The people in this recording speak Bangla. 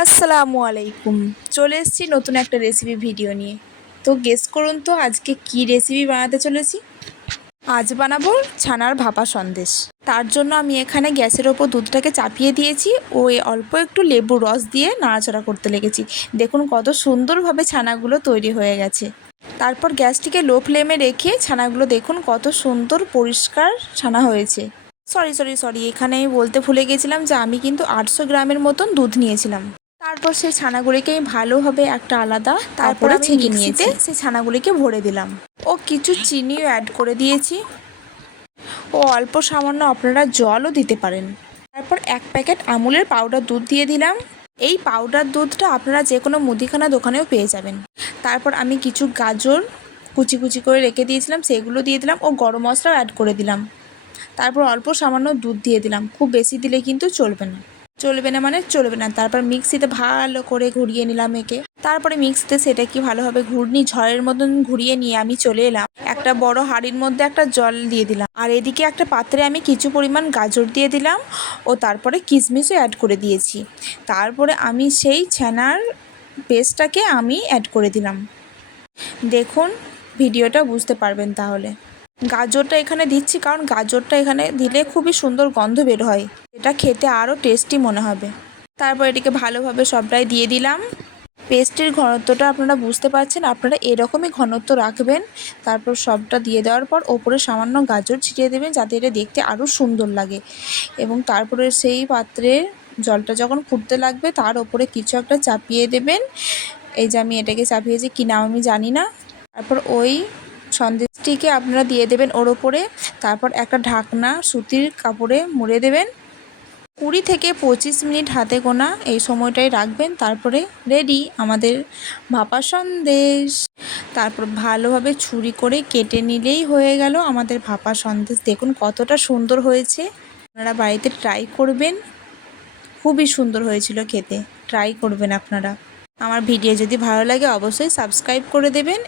আসসালামু আলাইকুম। চলে এসেছি নতুন একটা রেসিপি ভিডিও নিয়ে। তো গেস করুন তো আজকে কি রেসিপি বানাতে চলেছি। আজ বানাবো ছানার ভাপা সন্দেশ। তার জন্য আমি এখানে গ্যাসের ওপর দুধটাকে চাপিয়ে দিয়েছি ও অল্প একটু লেবুর রস দিয়ে নাড়াচাড়া করতে লেগেছি। দেখুন কত সুন্দরভাবে ছানাগুলো তৈরি হয়ে গেছে। তারপর গ্যাসটিকে লো ফ্লেমে রেখে ছানাগুলো দেখুন কত সুন্দর পরিষ্কার ছানা হয়েছে। সরি, এখানে আমি বলতে ভুলে গেছিলাম যে আমি কিন্তু 800 গ্রামের মতন দুধ নিয়েছিলাম। তারপর সেই ছানাগুলিকে আমি ভালোভাবে একটা আলাদা তারপরে ছেঁকে নিয়েছি। সেই ছানাগুলিকে ভরে দিলাম ও কিছু চিনিও অ্যাড করে দিয়েছি ও অল্প সামান্য আপনারা জলও দিতে পারেন। তারপর 1 প্যাকেট আমুলের পাউডার দুধ দিয়ে দিলাম। এই পাউডার দুধটা আপনারা যে কোনো মুদিখানা দোকানেও পেয়ে যাবেন। তারপর আমি কিছু গাজর কুচি কুচি করে রেখে দিয়েছিলাম, সেগুলো দিয়ে দিলাম ও গরম মশলাও অ্যাড করে দিলাম। তারপর অল্প সামান্য দুধ দিয়ে দিলাম, খুব বেশি দিলে কিন্তু চলবে না। তারপর মিক্সিতে ভালো করে ঘুরিয়ে নিলাম একে। তারপরে মিক্সিতে সেটা কি ভালোভাবে ঝড়ের মতন ঘুরিয়ে নিয়ে আমি চলে এলাম একটা বড় হাঁড়ির মধ্যে একটা জল দিয়ে দিলাম, আর এদিকে একটা পাত্রে আমি কিছু পরিমাণ গাজর দিয়ে দিলাম ও তারপরে কিশমিশও অ্যাড করে দিয়েছি। তারপরে আমি সেই ছানার পেস্টটাকে আমি অ্যাড করে দিলাম। দেখুন ভিডিওটা বুঝতে পারবেন তাহলে। গাজরটা এখানে দিচ্ছি কারণ গাজরটা এখানে দিলে খুবই সুন্দর গন্ধ বের হয়, এটা খেতে আরও টেস্টি মনে হবে। তারপর এটিকে ভালোভাবে সবটাই দিয়ে দিলাম। পেস্টের ঘনত্বটা আপনারা বুঝতে পারছেন, আপনারা এরকমই ঘনত্ব রাখবেন। তারপর সবটা দিয়ে দেওয়ার পর ওপরে সামান্য গাজর ছিটিয়ে দেবেন যাতে এটা দেখতে আরও সুন্দর লাগে। এবং তারপরে সেই পাত্রে জলটা যখন ফুটতে লাগবে তার ওপরে কিছু একটা চাপিয়ে দেবেন। এই যে আমি এটাকে চাপিয়েছি, কি নাম আমি জানি না। তারপর ওই সন্দেশটিকে আপনারা দিয়ে দেবেন ওর ওপরে। তারপর একটা ঢাকনা সুতির কাপড়ে মুড়ে দেবেন। 20 থেকে 25 মিনিট হাতে গোনা এই সময়টাই রাখবেন। তারপরে রেডি আমাদের ভাপা সন্দেশ। তারপর ভালোভাবে ছুরি করে কেটে নিলেই হয়ে গেল আমাদের ভাপা সন্দেশ। দেখুন কতটা সুন্দর হয়েছে, আপনারা বাড়িতে ট্রাই করবেন, খুবই সুন্দর হয়েছিল খেতে। ট্রাই করবেন আপনারা। আমার ভিডিও যদি ভালো লাগে অবশ্যই সাবস্ক্রাইব করে দেবেন